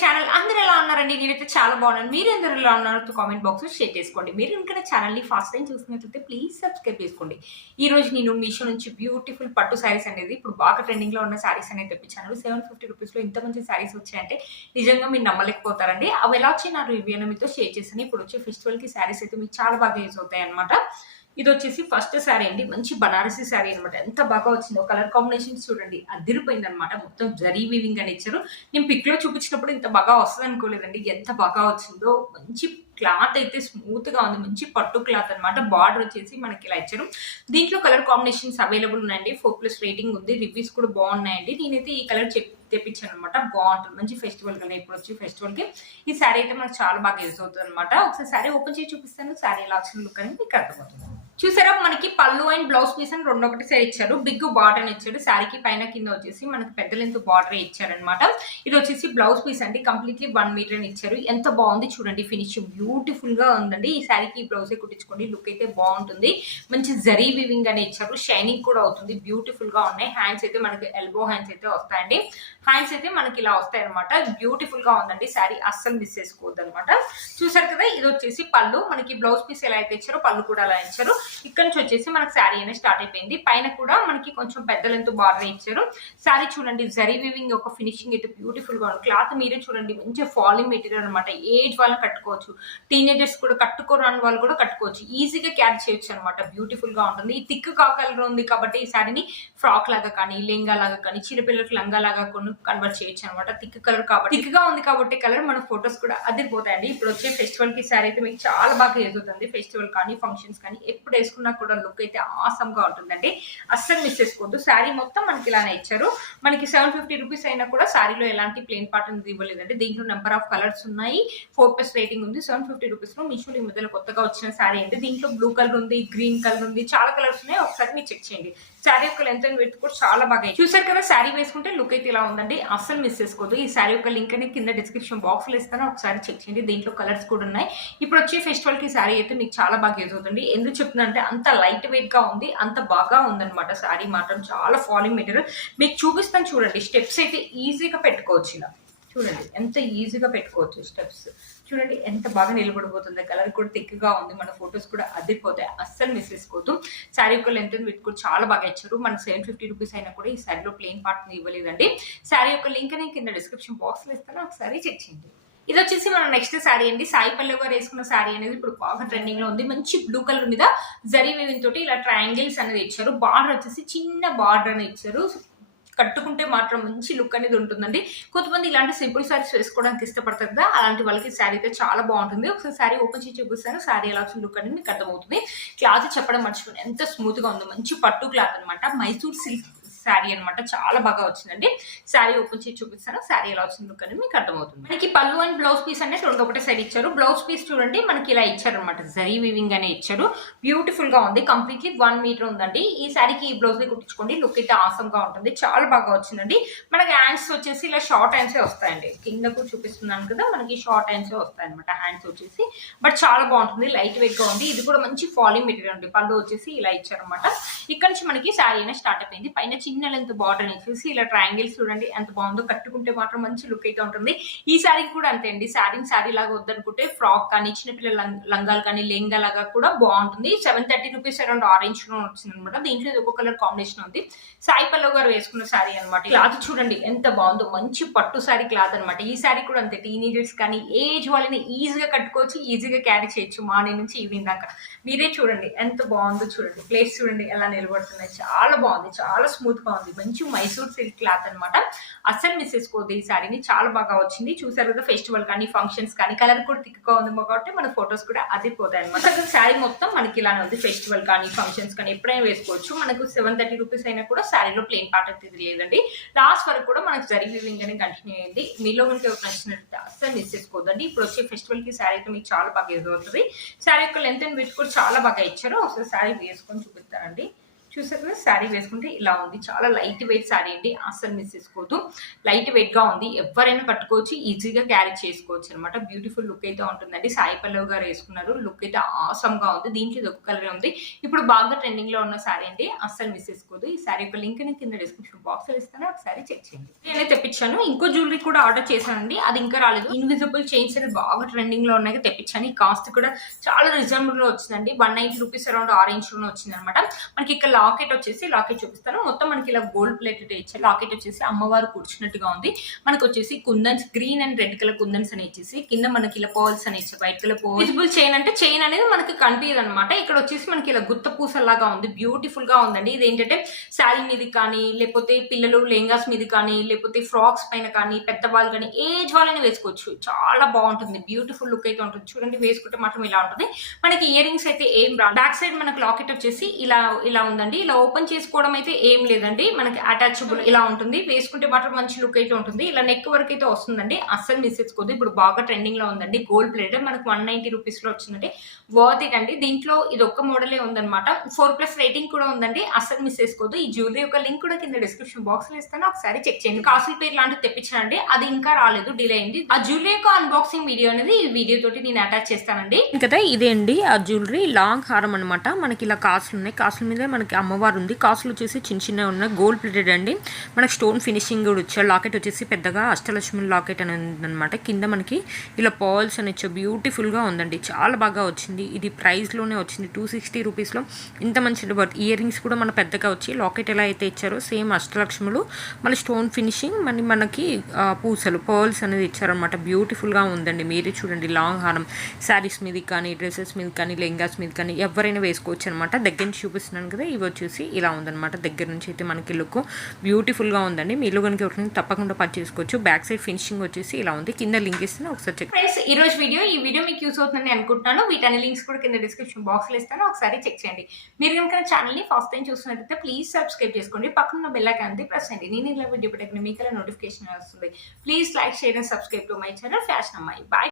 Channel. అందరూ ఎలా ఉన్నారండి? నేనైతే చాలా బాగున్నాను. మీరు అందరూ ఎలా ఉన్నారో కామెంట్ బాక్స్లో షేర్ చేసుకోండి. మీరు ఇంకా ఛానల్ని ఫస్ట్ టైం చూస్తున్నట్లయితే ప్లీజ్ సబ్స్క్రైబ్ చేసుకోండి. ఈ రోజు నేను మీషో నుంచి బ్యూటిఫుల్ పట్టు శారీస్ అనేది ఇప్పుడు బాగా ట్రెండింగ్ లో ఉన్న శారీస్ అనేది తెప్పించాను. 750 రూపీస్ లో ఇంత మంచి శారీస్ వచ్చాయంటే నిజంగా మీరు నమ్మలేకపోతారండి. అవి ఎలా వచ్చి నా రివ్యూ అని మీతో షేర్ చేశాను. ఇప్పుడు వచ్చే ఫెస్టివల్ కి శారీస్ అయితే మీకు చాలా బాగా యూజ్ అవుతాయి అనమాట. ఇది వచ్చేసి ఫస్ట్ శారీ అండి. మంచి బనారసి శారీ అనమాట. ఎంత బాగా వచ్చిందో కలర్ కాంబినేషన్స్ చూడండి, అదిరిపోయింది అనమాట. మొత్తం జరీ వీవింగ్ అని ఇచ్చారు. నేను పిక్ లో చూపించినప్పుడు ఇంత బాగా వస్తుంది అనుకోలేదండి. ఎంత బాగా వచ్చిందో. మంచి క్లాత్ అయితే స్మూత్ గా ఉంది. మంచి పట్టు క్లాత్ అనమాట. బార్డర్ వచ్చేసి మనకి ఇలా ఇచ్చారు. దీంట్లో కలర్ కాంబినేషన్స్ అవైలబుల్ ఉన్నాయండి. 4+ రేటింగ్ ఉంది. రివ్యూస్ కూడా బాగున్నాయండి. నేనైతే ఈ కలర్ తెప్పించాను అనమాట. బాగుంటుంది. మంచి ఫెస్టివల్ కదా ఇప్పుడు వచ్చి ఫెస్టివల్ కి ఈ శారీ అయితే మనకు చాలా బాగా యూజ్ అవుతుంది అనమాట. ఒకసారి శారీ ఓపెన్ చేసి చూపిస్తాను. శారీ ఎలా వచ్చిన లుక్ అనేది మీకు అర్థమవుతుంది. చూసారా, మనకి పళ్ళు అండ్ బ్లౌజ్ పీస్ అని రెండు ఒకటి సైడ్ ఇచ్చారు. బిగ్ బార్డర్ ఇచ్చాడు. శారీకి పైన కింద వచ్చేసి మనకి పెద్ద లెంత్ బార్డర్ ఇచ్చారనమాట. ఇది వచ్చేసి బ్లౌజ్ పీస్ అండి. కంప్లీట్లీ 1 మీటర్ అని ఇచ్చారు. ఎంత బాగుంది చూడండి. ఫినిషింగ్ బ్యూటిఫుల్ గా ఉందండి. ఈ శారీకి బ్లౌజే కుట్టించుకోండి. లుక్ అయితే బాగుంటుంది. మంచి జరీ వివింగ్ అని ఇచ్చారు. షైనింగ్ కూడా అవుతుంది. బ్యూటిఫుల్ గా ఉన్నాయి. హ్యాండ్స్ అయితే మనకి ఎల్బో హ్యాండ్స్ అయితే వస్తాయండి. హ్యాండ్స్ అయితే మనకి ఇలా వస్తాయి అనమాట. బ్యూటిఫుల్ గా ఉందండి. శారీ అస్సలు మిస్ చేసుకోవద్దు అనమాట. చూసారు కదా, ఇది వచ్చేసి పళ్ళు. మనకి బ్లౌజ్ పీస్ ఎలా అయితే ఇచ్చారో పళ్ళు కూడా అలా ఇచ్చారు. ఇక్కడ నుంచి వచ్చేసి మనకి శారీ అనేది స్టార్ట్ అయిపోయింది. పైన కూడా మనకి కొంచెం పెద్ద లెంత్ బార్డర్ ఇచ్చారు. శారీ చూడండి, జరీ వీవింగ్ ఒక ఫినిషింగ్ అయితే బ్యూటిఫుల్ గా ఉంది. క్లాత్ మీరే చూడండి, మంచి ఫాలింగ్ మెటీరియల్ అనమాట. ఏజ్ వాళ్ళని కట్టుకోవచ్చు, టీనేజర్స్ కూడా కట్టుకోరాని వాళ్ళు కూడా కట్టుకోవచ్చు. ఈజీగా క్యారీ చేయొచ్చు అనమాట. బ్యూటిఫుల్ గా ఉంటుంది. ఈ థిక్ కలర్ ఉంది కాబట్టి ఈ శారీని ఫ్రాక్ లాగా కానీ లెంగా లాగా కానీ చిన్నపిల్లలకి లంగా లాగా కొన్ని కన్వర్ట్ చేయొచ్చు అనమాట. థిక్ కలర్ కాబట్టి థిక్ గా ఉంది కాబట్టి కలర్ మన ఫొటోస్ కూడా అదిరిపోతాయండి. ఇప్పుడు వచ్చే ఫెస్టివల్ కి శారీ అయితే మీకు చాలా బాగా యూజ్ అవుతుంది. ఫెస్టివల్ కానీ ఫంక్షన్స్ కానీ ఎప్పుడు వేసుకున్నా కూడా లుక్ అయితే ఆసమ్ గా ఉంటుందండి. అస్సలు మిస్ చేసుకోవద్దు. శారీ మొత్తం మనకి ఇలానే ఇచ్చారు. మనకి 750 రూపీస్ అయినా కూడా శారీలో ఎలాంటి ప్లెయిన్ పార్ట్ అనేది ఇవ్వలేదండి. దీంట్లో నెంబర్ ఆఫ్ కలర్స్ ఉన్నాయి. 4+ రేటింగ్ ఉంది. 750 రూపీస్ లో మీషోలో ఈ మధ్యలో కొత్తగా వచ్చిన శారీ అండి. దీంట్లో బ్లూ కలర్ ఉంది, గ్రీన్ కలర్ ఉంది, చాలా కలర్స్ ఉన్నాయి. ఒకసారి మీరు చెక్ చేయండి. శారీ యొక్క లెంత్ అండ్ విడ్త్ కూడా చాలా బాగా చూసారు కదా. శారీ వేసుకుంటే లుక్ అయితే ఇలా ఉందండి. అస్సలు మిస్ చేసుకోవద్దు. ఈ శారీ యొక్క లింక్ అనేది కింద డిస్క్రిప్షన్ బాక్స్ లో ఇస్తాను. ఒకసారి చెక్ చేయండి. దీంట్లో కలర్స్ కూడా ఉన్నాయి. ఇప్పుడు వచ్చే ఫెస్టివల్ కి శారీ అయితే మీకు చాలా బాగా యూజ్ అవుతుంది. ఎందుకు చెప్తుందంటే అంత లైట్ వెయిట్ గా ఉంది, అంత బాగా ఉందన్నమాట. శారీ మాత్రం చాలా ఫాలింగ్ మెటీరియల్. మీకు చూపిస్తాను చూడండి. స్టెప్స్ అయితే ఈజీగా పెట్టుకోవచ్చు. ఇలా చూడండి ఎంత ఈజీగా పెట్టుకోవచ్చు. స్టెప్స్ చూడండి ఎంత బాగా నిలబడిపోతుంది. కలర్ కూడా థిక్గా ఉంది. మన ఫొటోస్ కూడా అదిరిపోతాయి. అస్సలు మిస్ చేసుకోవద్దు. శారీ యొక్క లెంత్ విత్ కూడా చాలా బాగా ఇచ్చారు. మనకు 750 రూపీస్ అయినా కూడా ఈ శారీలో ప్లెయిన్ పార్ట్ ఇవ్వలేదండి. శారీ యొక్క లింక్ నేను కింద డిస్క్రిప్షన్ బాక్స్ లో ఇస్తాను. ఒకసారి చెక్ చేయండి. ఇది వచ్చేసి మన నెక్స్ట్ శారీ అండి. సాయి పల్లవి గారు వేసుకున్న శారీ అనేది ఇప్పుడు బాగా ట్రెండింగ్ లో ఉంది. మంచి బ్లూ కలర్ మీద జరీ వీవింగ్ తోటి ఇలా ట్రయాంగిల్స్ అనేది ఇచ్చారు. బార్డర్ వచ్చేసి చిన్న బార్డర్ అని ఇచ్చారు. కట్టుకుంటే మాత్రం మంచి లుక్ అనేది ఉంటుందండి. కొంతమంది ఇలాంటి సింపుల్ శారీస్ వేసుకోవడానికి ఇష్టపడతారు కదా, అలాంటి వాళ్ళకి శారీ అయితే చాలా బాగుంటుంది. ఒకసారి శారీ ఓపెన్ చేసి చూపిస్తాను. శారీ ఎలా వచ్చిన లుక్ అనేది మీకు అర్థమవుతుంది. క్లాత్ చెప్పడం మర్చిపోయింది, ఎంత స్మూత్ గా ఉందో. మంచి పట్టు క్లాత్ అనమాట. మైసూర్ సిల్క్ శారీ అనమాట. చాలా బాగా వచ్చిందండి. శారీ ఓపెన్ చేసి చూపిస్తాను. శారీ ఎలా వచ్చిన లుక్ అనేది మీకు అర్థమవుతుంది. మనకి పళ్ళు అండ్ బ్లౌజ్ పీస్ అనేది రెండు ఒకటే సైడ్ ఇచ్చారు. బ్లౌజ్ పీస్ చూడండి మనకి ఇలా ఇచ్చారు అనమాట. జరీ వీవింగ్ అనే ఇచ్చారు. బ్యూటిఫుల్ గా ఉంది. కంప్లీట్లీ 1 మీటర్ ఉందండి. ఈ శారీకి ఈ బ్లౌజ్ ని కుట్టించుకోండి. లుక్ అయితే ఆసమ్ గా ఉంటుంది. చాలా బాగా వచ్చిందండి. మనకి హ్యాండ్స్ వచ్చేసి ఇలా షార్ట్ హ్యాండ్స్ వస్తాయండి. కిందకు చూపిస్తున్నాను కదా, మనకి షార్ట్ హ్యాండ్స్ వస్తాయి అనమాట. హ్యాండ్స్ వచ్చేసి బట్ చాలా బాగుంటుంది. లైట్ వెయిట్ గా ఉంది. ఇది కూడా మంచి ఫాలింగ్ మెటీరియల్ ఉంది. పళ్ళు వచ్చేసి ఇలా ఇచ్చారనమాట. ఇక్కడ నుంచి మనకి శారీ అనేది స్టార్ట్ అయిపోయింది. పైన చిన్న లెంత్ బార్డర్ వచ్చేసి ఇలా ట్రయాంగిల్స్ చూడండి ఎంత బాగుందో. కట్టుకుంటే మాత్రం మంచి లుక్ అయితే ఉంటుంది. ఈ శారీ కూడా అంతే అండి. శారీ లాగా వద్దనుకుంటే ఫ్రాక్ కానీ చిన్నపిల్లల లంగాలు కానీ లెంగా లాగా కూడా బాగుంటుంది. 730 రూపీస్ అరౌండ్ ఆరెంజ్ లో వచ్చింది అనమాట. దీంట్లో ఒక్కొక్క కలర్ కాంబినేషన్ ఉంది. సాయి పల్లవి గారు వేసుకున్న శారీ అనమాట. క్లాత్ చూడండి ఎంత బాగుందో. మంచి పట్టు శారీ క్లాత్ అనమాట. ఈ శారీ కూడా అంతే. టీనేజర్స్ కానీ ఏజ్ వాళ్ళని ఈజీగా కట్టుకోవచ్చు, ఈజీగా క్యారీ చేయొచ్చు మార్నింగ్ నుంచి ఈవినింగ్ దాకా. మీరే చూడండి ఎంత బాగుందో. చూడండి ప్లేస్ చూడండి ఎలా నిలబడుతున్నాయి. చాలా బాగుంది. చాలా స్మూత్ గా ఉంది. మంచి మైసూర్ సిల్క్ క్లాత్ అనమాట. అస్సలు మిస్ చేసుకోవద్దు ఈ శారీని. చాలా బాగా వచ్చింది. చూసారు కదా, ఫెస్టివల్ కానీ ఫంక్షన్స్ కానీ కలర్ కూడా థిక్ గా ఉంది కాబట్టి మన ఫొటోస్ కూడా అదిరిపోతాయి అనమాట. శారీ మొత్తం మనకి ఇలానే ఉంది. ఫెస్టివల్ కానీ ఫంక్షన్స్ కానీ ఎప్పుడైనా వేసుకోవచ్చు. మనకు 730 రూపీస్ అయినా కూడా శారీలో ప్లెయిన్ పార్ట్ అయితే లేదండి. లాస్ట్ వరకు కూడా మనకు జరీ వీవింగ్ అనేది కంటిన్యూ అయింది. మీలో ఉంటే ఒక నచ్చినట్టు అస్సలు మిస్ చేసుకోవద్దండి. ఇప్పుడు వచ్చే ఫెస్టివల్ కి శారీ అయితే మీకు చాలా బాగా యూజ్ అవుతుంది. శారీ యొక్క లెంత్ అండ్ విడ్త్ కూడా చాలా బాగా ఇచ్చారు. ఒకసారి శారీ వేసుకొని చూపిస్తారండి. చూసారు కదా శారీ వేసుకుంటే ఇలా ఉంది. చాలా లైట్ వెయిట్ శారీ అండి, అస్సలు మిస్ చేసుకోవద్దు. లైట్ వెయిట్ గా ఉంది, ఎవరైనా కట్టుకోవచ్చు, ఈజీగా క్యారీ చేసుకోవచ్చు అనమాట. బ్యూటిఫుల్ లుక్ అయితే ఉంటుందండి. సాయి పల్లవి గారు వేసుకున్నారు, లుక్ అయితే ఆసమ్ గా ఉంది. దీంట్లో ఇది ఒక కలర్ ఉంది. ఇప్పుడు బాగా ట్రెండింగ్ లో ఉన్న శారీ అండి, అస్సలు మిస్ చేసుకోవద్దు. ఈ శారీ యొక్క లింక్ నేను కింద డిస్క్రిప్షన్ బాక్స్ లో ఇస్తాను, ఒకసారి చెక్ చేయండి. నేనే తెప్పించాను, ఇంకో జ్యువెలరీ కూడా ఆర్డర్ చేశానండి, అది ఇంకా రాలేదు. ఇన్విజిబుల్ చైన్స్ అనేది బాగా ట్రెండింగ్ లో ఉన్నాయి, తెప్పించాను. ఈ కాస్ట్ కూడా చాలా రీజనబుల్ లో వచ్చిందండి. 190 రూపీస్ అరౌండ్ ఆరెంజ్ లో వచ్చింది అనమాట. మనకి ఇక్కడ లాకెట్ వచ్చేసి, లాకెట్ చూపిస్తాను, మొత్తం మనకి ఇలా గోల్డ్ ప్లేటెడ్ ఇచ్చారు. లాకెట్ వచ్చేసి అమ్మవారు కూర్చున్నట్టుగా ఉంది. మనకి వచ్చేసి కుందన్స్, గ్రీన్ అండ్ రెడ్ కలర్ కుందన్స్ అని ఇచ్చేసి, కింద మనకి ఇలా పర్ల్స్ అని ఇచ్చారు, white colour pearl. Visible chain అంటే చైన్ అనేది మనకి కనిపించదు అనమాట. ఇక్కడ వచ్చేసి మనకి ఇలా గుత్త పూసలాగా ఉంది, బ్యూటిఫుల్ గా ఉందండి. ఇది ఏంటంటే శారీ మీద కానీ, లేకపోతే పిల్లలు లెహంగాస్ మీద కానీ, లేకపోతే ఫ్రాక్స్ పైన కానీ, పెద్దవాళ్ళు కానీ, ఏజ్ వాళ్ళని వేసుకోవచ్చు. చాలా బాగుంటుంది, బ్యూటిఫుల్ లుక్ అయితే ఉంటుంది. చూడండి, వేసుకుంటే మాత్రం ఇలా ఉంటుంది. మనకి ఇయర్ రింగ్స్ అయితే ఏం రాదు. బ్యాక్ సైడ్ మనకి లాకెట్ వచ్చేసి ఇలా ఉందండి. ఇలా ఓపెన్ చేసుకోవడం అయితే ఏం లేదండి, మనకి అటాచబుల్ ఇలా ఉంటుంది. వేసుకుంటే మాత్రం మంచి లుక్ అయితే ఉంటుంది. ఇలా నెక్ వరకు అయితే వస్తుందండి, అస్సలు మిస్ చేసుకోదు. ఇప్పుడు బాగా ట్రెండింగ్ లో ఉందండి, గోల్డ్ ప్లేటెడ్ మనకి 190 రూపీస్ లో వచ్చిందండి. వర్త్ ఇట్ అండి. దీంట్లో ఇది ఒక్క మోడలే ఉందన్నమాట. 4+ రేటింగ్ కూడా ఉందండి, అస్సలు మిస్ చేసుకోదు. ఈ జ్యువెలరీ యొక్క లింక్ కూడా కింద డిస్క్రిప్షన్ బాక్స్ లో ఇస్తాను, ఒకసారి చెక్ చేయండి. కాసుల పేరు లాంటివి తెప్పించానండి, అది ఇంకా రాలేదు, డిలే అయింది. ఆ జ్యువెలరీ యొక్క అన్బాక్సింగ్ వీడియో అనేది ఈ వీడియో తోటి నేను అటాచ్ చేస్తానండి. కదా ఇదే అండి ఆ జ్యువెలరీ, లాంగ్ హారం అనమాట. మనకి ఇలా కాసులు ఉన్నాయి, కాసుల మీద మనకి అమ్మవారు ఉంది. కాసులు వచ్చేసి చిన్న చిన్న ఉన్నాయి, గోల్డ్ ప్లేటెడ్ అండి. మనకి స్టోన్ ఫినిషింగ్ కూడా వచ్చారు. లాకెట్ వచ్చేసి పెద్దగా అష్టలక్ష్మి లాకెట్ అని ఉందన్నమాట. కింద మనకి ఇలా పర్ల్స్ అని వచ్చాయి, బ్యూటిఫుల్ గా ఉందండి, చాలా బాగా వచ్చింది. ఇది ప్రైస్ లోనే వచ్చింది, 260 రూపీస్ లో ఇంత మంచి బట్ ఇయర్ రింగ్స్ కూడా మన పెద్దగా వచ్చి, లాకెట్ ఎలా అయితే ఇచ్చారో సేమ్ అష్టలక్ష్ములు, మళ్ళీ స్టోన్ ఫినిషింగ్, మనకి పూసలు పర్ల్స్ అనేది ఇచ్చారనమాట. బ్యూటిఫుల్ గా ఉందండి, మీరే చూడండి. లాంగ్ హారం శారీస్ మీద కానీ, డ్రెస్సెస్ మీద కానీ, లెహంగాస్ మీద కానీ ఎవరైనా వేసుకోవచ్చు అనమాట. దగ్గర నుంచి చూపిస్తున్నాను కదా, ఇవి వచ్చేసి ఇలా ఉందన్నమాట. దగ్గర నుంచి అయితే మనకి లుక్ బ్యూటిఫుల్ గా ఉందండి. మీలో కనుక ఎవరికైనా తప్పకుండా పర్చేస్ చేసుకోవచ్చు. బ్యాక్ సైడ్ ఫినిషింగ్ వచ్చేసి ఇలా ఉంది, కింద లింక్ ఇస్తాను, ఒకసారి చెక్. ఫ్రెండ్స్, ఈ రోజు ఈ వీడియో మీకు యూస్ అవుతుందని అనుకుంటున్నాను. వీటన్ని లింక్స్ కూడా కింద డిస్క్రిప్షన్ బాక్స్ లో ఇస్తాను, ఒకసారి చెక్ చేయండి. మీరు కనుక ఛానల్ ని ఫస్ట్ టైం చూస్తున్నట్లయితే ప్లీజ్ సబ్స్క్రైబ్ చేసుకోండి, పక్కన బెల్ ఐకాన్ ప్రెస్ చేయండి. నేను ఇలా వీడియో పెట్టిన మీకు నోటిఫికేషన్ వస్తుంది. Please like, share and subscribe to my channel fashion అమ్మాయి. బాయ్.